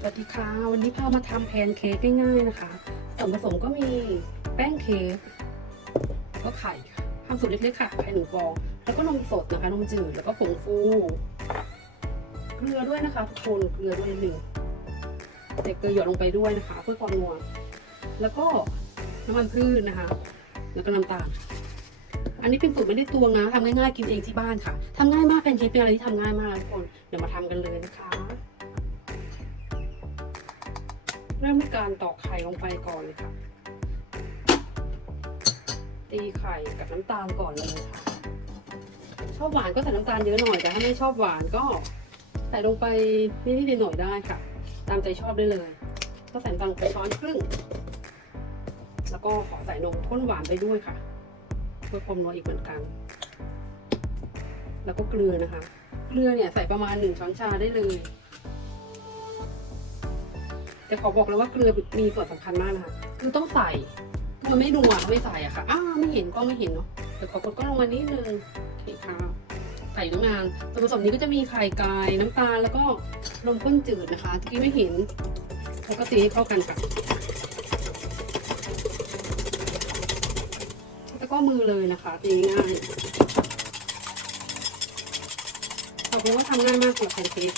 สวัสดีค่ะ วันนี้พามาทำแพนเค้กง่ายๆนะคะ ส่วนผสมก็มีแป้งเค้กก็ไข่ค่ะทำสูตรเล็กๆค่ะ ไข่หนึ่งฟอง แล้วก็นมสดนะคะ นมจืด แล้วก็ผงฟู เกลือด้วยนะคะทุกคน เกลือด้วยหนึ่งเด็กเกลือหยดลงไปด้วยนะคะ เพื่อความนัว แล้วก็น้ำมันพืชนะคะ แล้วก็น้ำตาล อันนี้เป็นสูตรไม่ได้ตวงนะทำง่ายๆ กินเองที่บ้านค่ะทำง่ายมากแพนเค้กเป็นอะไรที่ทำง่ายมากทุกคน เดี๋ยวมาทำกันเลยนะคะ เริ่มด้วยการตอกไข่ลงไปก่อนเลยค่ะ ตีไข่กับน้ำตาลก่อนเลยค่ะ ชอบหวานก็ใส่น้ำตาลเยอะหน่อย แต่ถ้าไม่ชอบหวานก็ใส่ลงไปนิดๆหน่อยๆได้ค่ะ ตามใจชอบได้เลย ก็ใส่น้ำตาลลงไปช้อนครึ่ง แล้วก็ขอใส่นมข้นหวานไปด้วยค่ะ เพื่อความนัวอีกเหมือนกัน แล้วก็เกลือนะคะ เกลือเนี่ยใส่ประมาณหนึ่งช้อนชาได้เลย แต่ขอบอกเลยว่าเกลือมีส่วนสำคัญมากนะคะคือต้องใส่มันไม่นัวไม่ใส่อะค่ะอ้าไม่เห็นก็ไม่เห็นเนาะแต่ขอกดก็ลงมานิดนึงโอเคค่ะใส่ตั้งนานส่วนผสมนี้ก็จะมีไข่ไก่น้ำตาลแล้วก็นมข้นจืดนะคะที่ไม่เห็นแล้วก็ตีให้เข้ากันค่ะแล้วก็มือเลยนะคะตีง่ายขอบคุณว่าทำง่ายมากสำหรับแพนเค้ก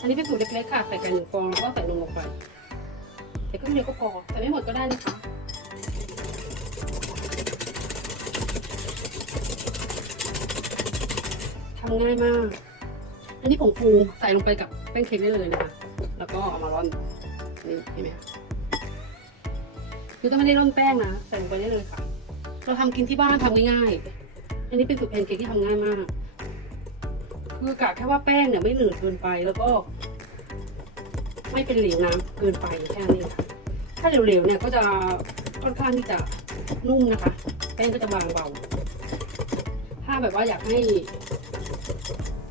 อันนี้เป็นสูตรเล็กๆค่ะใส่ไก่หนึ่งฟองแล้วก็ใส่นมลงไปแต่ครึ่งเดียวก็พอใส่ไม่หมดก็ได้นะคะทำง่ายมาก อันนี้ผงฟูใส่ลงไปกับแป้งเค้กได้เลยนะคะ แล้วก็เอามาร่อนนี่เห็นไหมคะคือต้องไม่ได้ร่อนแป้งนะใส่ลงไปได้เลยค่ะ เราทำกินที่บ้านทำง่ายๆ อันนี้เป็นสูตรแพนเค้กที่ทำง่ายมาก คือกะแค่ว่าแป้งเนี่ยไม่หนืดเกินไปแล้วก็ ไม่เป็นเหลวน้ำเกินไปแค่นี้ค่ะถ้าเหลวๆเนี่ยก็จะค่อนข้างที่จะนุ่มนะคะ แป้งก็จะบางเบา ถ้าแบบว่าอยากให้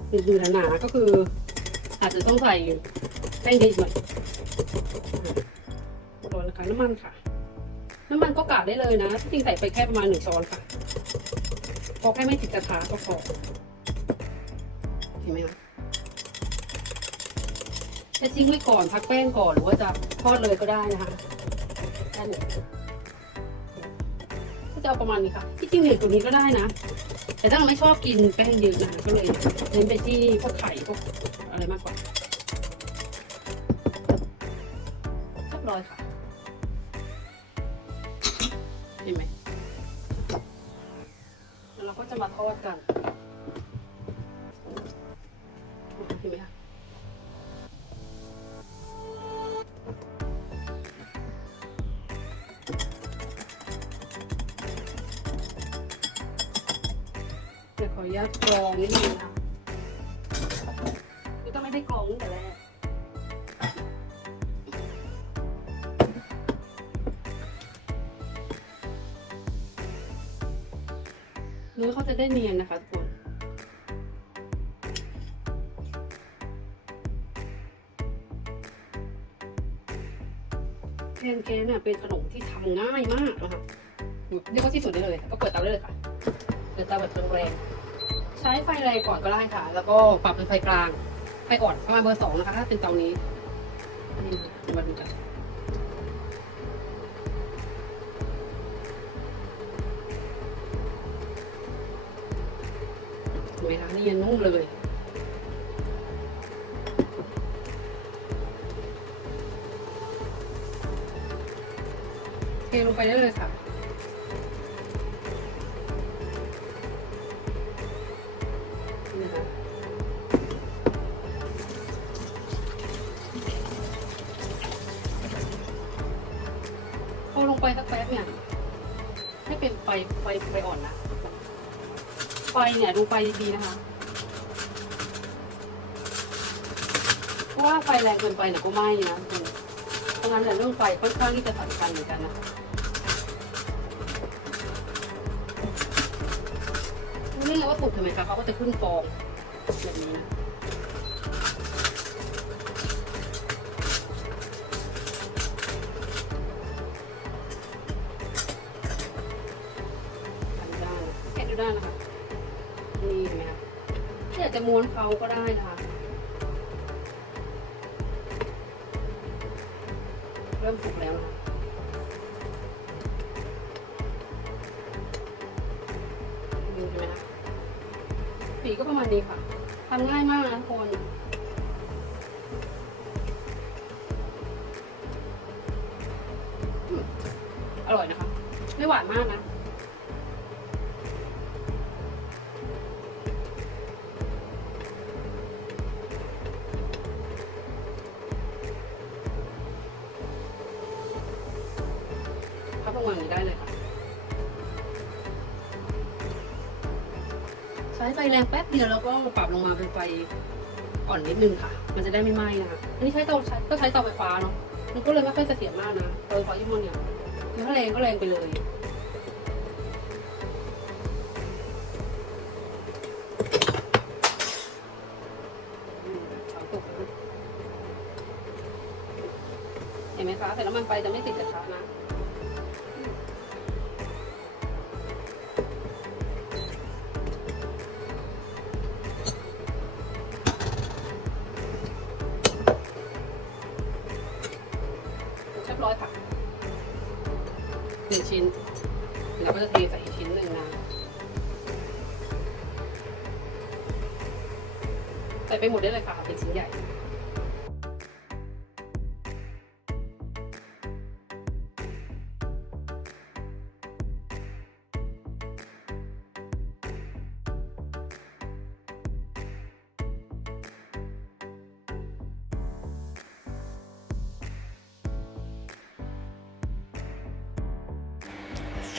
หนืดๆหนาๆก็คือ อาจจะต้องใส่แป้งเยอะหน่อยโดนนะคะน้ำมันค่ะ น้ำมันก็กะได้เลยนะที่จริงใส่ไปแค่ประมาณหนึ่งช้อนค่ะพอแค่ไม่ติดกระทะก็พอ เห็นไหมคะจะทิ้งไว้ก่อนพักแป้งก่อนหรือว่าจะทอดเลยก็ได้นะคะแค่นี้ก็จะเอาประมาณนี้ค่ะ ที่จริงเหนือกว่านี้ก็ได้นะ แต่ถ้าเราไม่ชอบกินแป้งเยอะนะก็เลยเน้นไปที่พวกไข่พวกอะไรมากกว่าเรียบร้อยค่ะเห็นไหมแล้วเราก็จะมาทอดกัน ออนุญาตกรองนิดนึงนะคะคือต้องไม่ได้กรองตั้งแต่แรกเนื้อเขาจะได้เนียนนะคะทุกคนแพนเค้กเนี่ยเป็นขนมที่ทำง่ายมากนะคะเรียกว่าที่สุดได้เลย ก็เปิดเตาได้เลยค่ะ เปิดเตาแบบแรงๆ ใช้ไฟแรงก่อนก็ได้ค่ะ แล้วก็ปรับเป็นไฟกลาง ไฟอ่อนประมาณเบอร์สองนะคะ ถ้าเป็นเตานี้นี่มาดูกันเห็นไหมคะนี่ยังนุ่มเลยเทลงไปได้เลยค่ะ เนี่ยให้เป็นไฟไฟไฟอ่อนนะ ไฟเนี่ยดูไฟดีๆนะคะเพราะว่าไฟแรงเกินไปเนี่ยก็ไหม้นะเพราะงั้นเนี่ยเรื่องไฟค่อนข้างที่จะสำคัญเหมือนกันนะคะนี่ไงว่าสุกเห็นไหมคะเขาก็จะขึ้นฟอง อากจะม้วนเขาก็ได้นะคะ เริ่มสุกแล้วนะดูใช่ไหมคะสีก็ประมาณนี้ค่ะทำง่ายมากนะคนอร่อยนะคะ ไม่หวานมากนะ พับลงมาอย่างนี้ได้เลยค่ะใช้ไฟแรงแป๊บเดียวแล้วก็ปรับลงมาเป็นไฟอ่อนนิดนึงค่ะ มันจะได้ไม่ไหม้นะคะ อันนี้ใช้เตาใช้ก็ใช้เตาไฟฟ้าเนาะ มันก็เลยไม่ค่อยเสถียรมากนะเตาไฟฟ้ายี่ห้อเนี่ยคือถ้าแรงก็แรงไปเลยเสาตกนะเห็นไหมคะใส่น้ำมันไปจะไม่ติดกระทะ ชิ้น แล้วก็จะเทใส่อีกชิ้นหนึ่งนะ ใส่ไปหมดได้เลยค่ะเป็นชิ้นใหญ่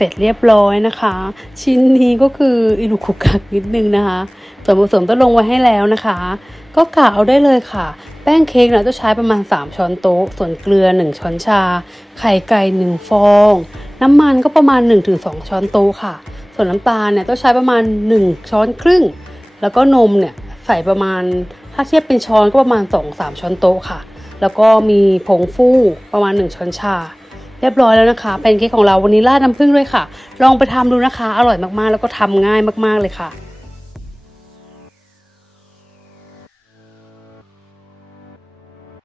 สร็จเรียบร้อยนะคะ ชิ้นนี้ก็คืออินุคุกักนิดนึงนะคะส่วนผสมต้องลงไว้ให้แล้วนะคะ ก็กะเอาได้เลยค่ะ แป้งเค้กเราจะใช้ประมาณ 3 ช้อนโต๊ะ ส่วนเกลือ 1 ช้อนชา ไข่ไก่ 1 ฟอง น้ำมันก็ประมาณ 1-2 ช้อนโต๊ะค่ะ ส่วนน้ำตาลเนี่ยต้องใช้ประมาณ 1 ช้อนครึ่ง แล้วก็นมเนี่ยใส่ประมาณถ้าเทียบเป็นช้อนก็ประมาณ 2-3 ช้อนโต๊ะค่ะ แล้วก็มีผงฟูประมาณ 1 ช้อนชา เรียบร้อยแล้วนะคะ เป็นเค้กของเราวันนี้ราดน้ำผึ้งด้วยค่ะ ลองไปทำดูนะคะ อร่อยมากๆ แล้วก็ทำง่ายมาก ๆเลยค่ะ